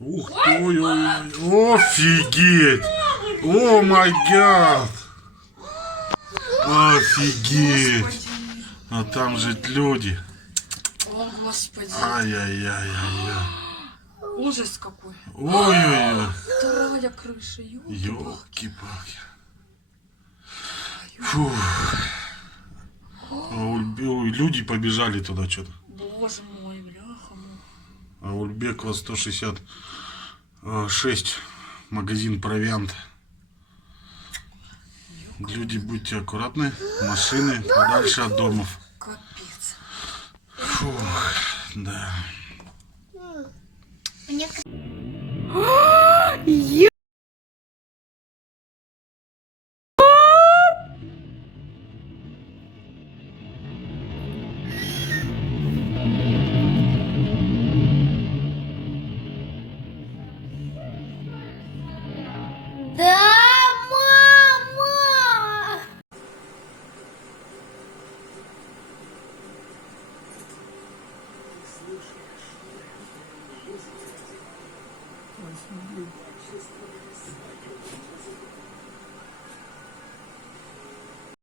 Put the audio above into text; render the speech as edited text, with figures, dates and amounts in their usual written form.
Ух ты, ой-ой-ой, офигеть! О май гад! Офигеть! Господи. А там же люди. О, Господи. Ай-яй-яй-яй-яй. Ужас какой. Ой-ой-ой. Вторая крыша, ёлки-палки. Ёлки-палки. Фух. Ой, люди побежали туда что-то. Боже мой, бляха. А Ульбекова 166. Магазин провиант. Люди, будьте аккуратны. Машины подальше от домов. Капец. Фух, да. Да, мама!